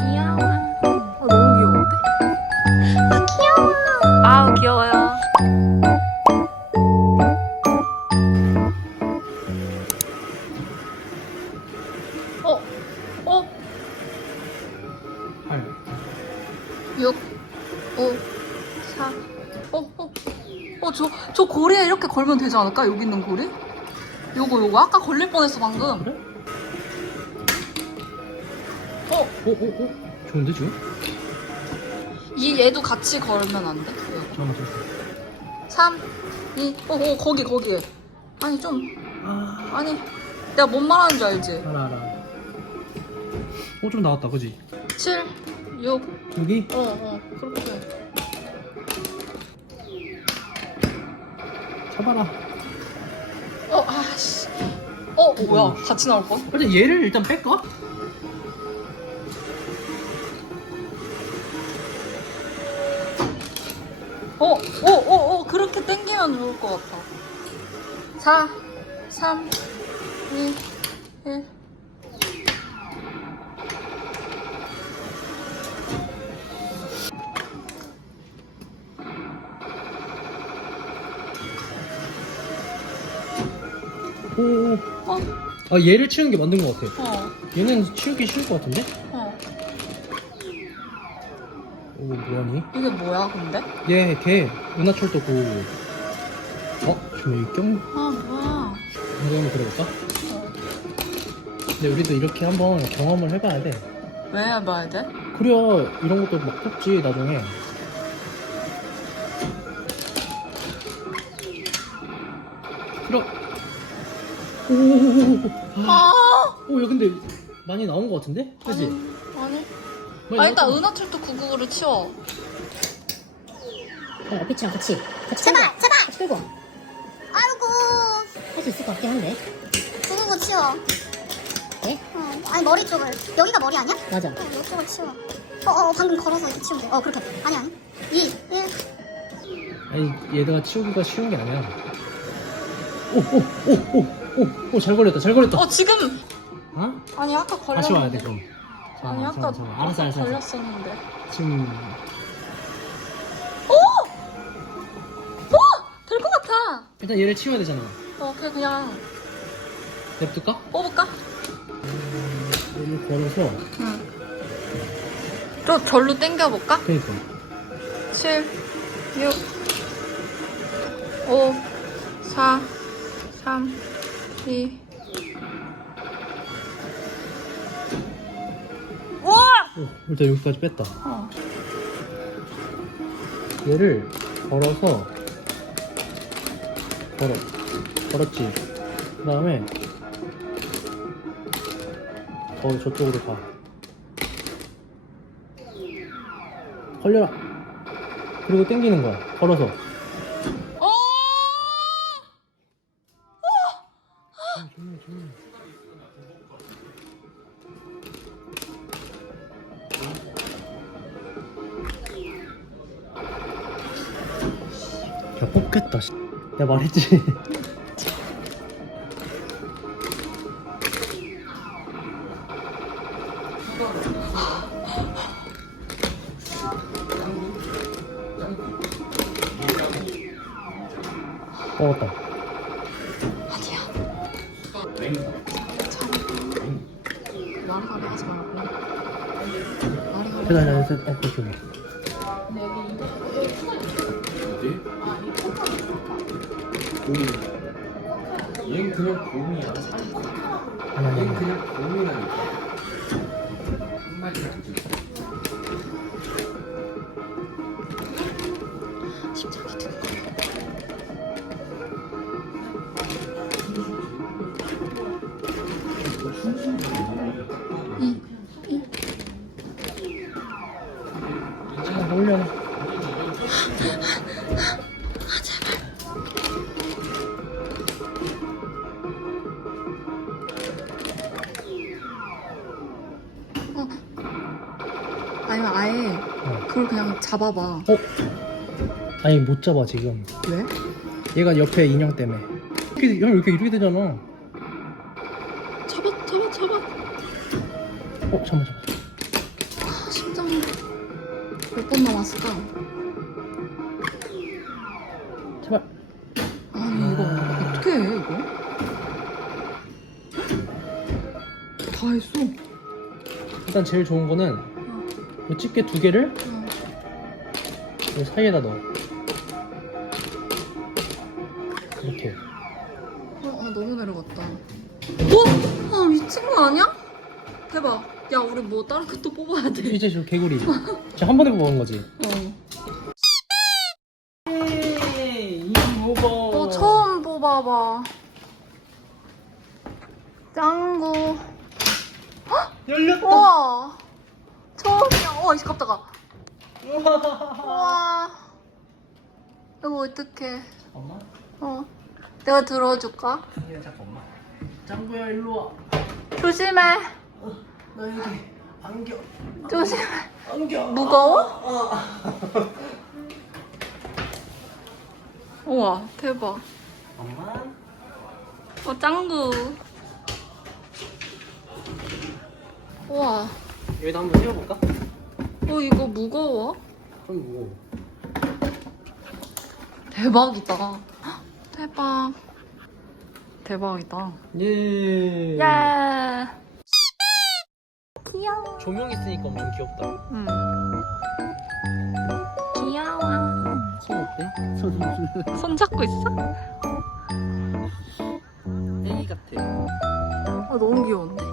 귀여워. 어, 너무 귀여운데? 아, 귀여워. 아우, 귀여워요. 어, 어, 8 6, 5, 4. 어, 어. 어, 저, 저 고리에 이렇게 걸면 되지 않을까? 여기 있는 고리? 요거, 요거. 아까 걸릴 뻔했어, 방금. 그래? 어, 어? 어? 어? 좋은데 지금? 이 얘도 같이 걸면 안 돼? 잠깐만 잠깐만 3, 2, 어, 어, 거기, 거기에. 아니, 좀, 아 아니. 내가 뭔 말하는 줄 알지? 알아 알아 어좀 나왔다 그지? 7, 6, 여기? 어, 어, 그렇게. 잡아라 어, 아씨. 어, 뭐야. 같이 나올 거야? 일단 얘를 일단 뺄까? 어, 어, 어, 어, 그렇게 땡기면 좋을 것 같아. 4, 3, 2, 1. 오오 어, 아 얘를 치우는 게 맞는 것 같아 어, 얘는 치우기 쉬울 것 같은데? 어. 오 뭐하니? 이게 뭐야, 근데? 얘 걔 은하철도 9 어? 지금 여기 경... 아, 뭐야. 이거 들어볼까? 어. 근데 우리도 이렇게 한번 경험을 해봐야 돼 왜 해봐야 돼? 그래야 이런 것도 막 뽑지 나중에 들어 오오오오 아! 오, 야 근데 많이 나온 것 같은데? 그지? 아, 일단 나왔잖아. 은하철도 999를 치워. 어, 빛이랑 같이. 같이 제발, 끌고. 제발! 같이 끌고. 아이고 할 수 있을 것 같긴 한데. 구구구 치워 네? 어, 아니 머리 쪽을 여기가 머리 아니야? 맞아. 어, 이쪽을 치워 어, 어 방금 걸어서 이렇게 치우면 돼어 그렇게 아니 아니 2 1 아니 얘가 치우기가 쉬운 게 아니야 오오오오오오잘 걸렸다 잘 걸렸다 어, 지금! 어? 아니, 아까 걸렸는데. 다시 와야 돼 그럼 잠깐만, 아까, 잠깐만, 잠깐만. 알았어 아까 알았어 알았어. 걸렸었는데. 지금 될것 같아! 일단 얘를 치워야 되잖아 어, 그래, 그냥 냅둘까? 뽑을까? 얘를 걸어서 응. 또 절로 당겨볼까? 그니까 7, 6, 5, 4, 3, 2. 일단 여기까지 뺐다. 어. 얘를 걸어서 걸어 걸었지. 그 다음에 더 저쪽으로 가. 걸려라. 그리고 당기는 거야. 걸어서. 어! 조용히 조용히 야 뽑겠다 씨. 내가 말했지 뽑았다 말하리 하지 말고. 말하리 기다려 기다려 기다려 어, 저 기 얘는 그냥 곰이야. 얘는 그냥 곰이라니까. 한마디 안 돼. 심장이 두자 올려놔 아니면 잡아봐. 어? 아니 못 잡아 지금 왜? 얘가 옆에 인형 때문에 이렇게 형 이렇게 이렇게 되잖아 잡아, 잡아, 잡아. 어 잠깐만 잠깐만 몇번 남았을까? 제발. 아니 이거 어떻게 해 이거? 다 했어. 일단 제일 좋은 거는 이 집게 두 개를 응. 이 사이에다 넣어. 이렇게. 어, 어 너무 내려갔다. 어? 아 미친 거 아니야? 대박. 야 우리 뭐 다른 것도 뽑아야 돼. 이제 저 개구리. 지금 한 번에 뽑은 거지. 어. 이거 어 처음 뽑아봐. 짱구. 열렸다. 우와. 처음이야. 와, 이씨 깜짝아. 우와. 이거 어떡해. 엄마? 어. 내가 들어줄까? 그냥 잠깐만. 짱구야 일로 와. 조심해. 나 여기 안겨. 조심해. 안겨. 무거워? 우와, 대박. 엄마. 어, 짱구. 우와. 여기다 한번 세워볼까? 어, 이거 무거워? 좀 무거워. 대박이다. 헉, 대박. 대박이다. 예. 예. 귀여워. 조명 있으니까 엄청 귀엽다. 응. 귀여워. 손 어때? 손손 잡고 있어? 애기 같아. 아, 너무 귀여운데?